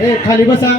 ए खाली बसा.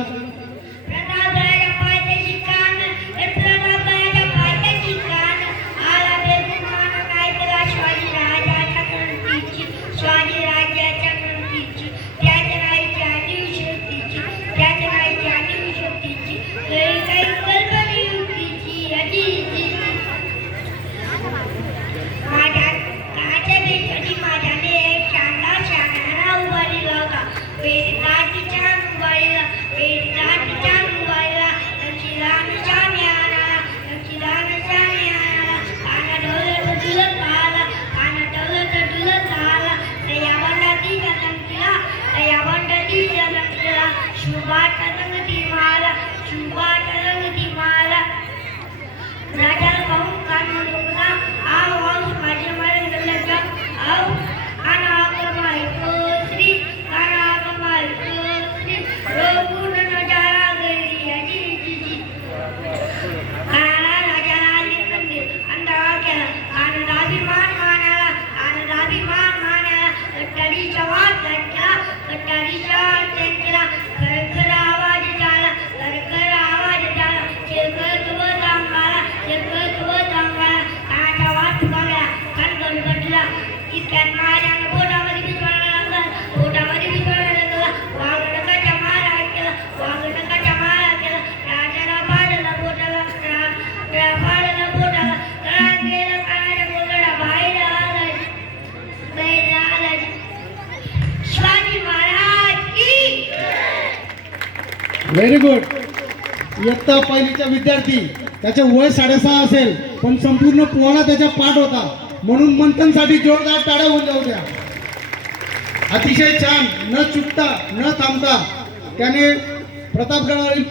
Very good इयत्ता पहिलीचा विद्यार्थी त्याचे वय साडेसहा असेल पण संपूर्ण पोहणा त्याच्या पाठ होता. म्हणून मंथनसाठी जोरदार टाळ्या होऊन जाऊ द्या अतिशय छान न चुकता न थांबता त्याने प्रतापगडावरील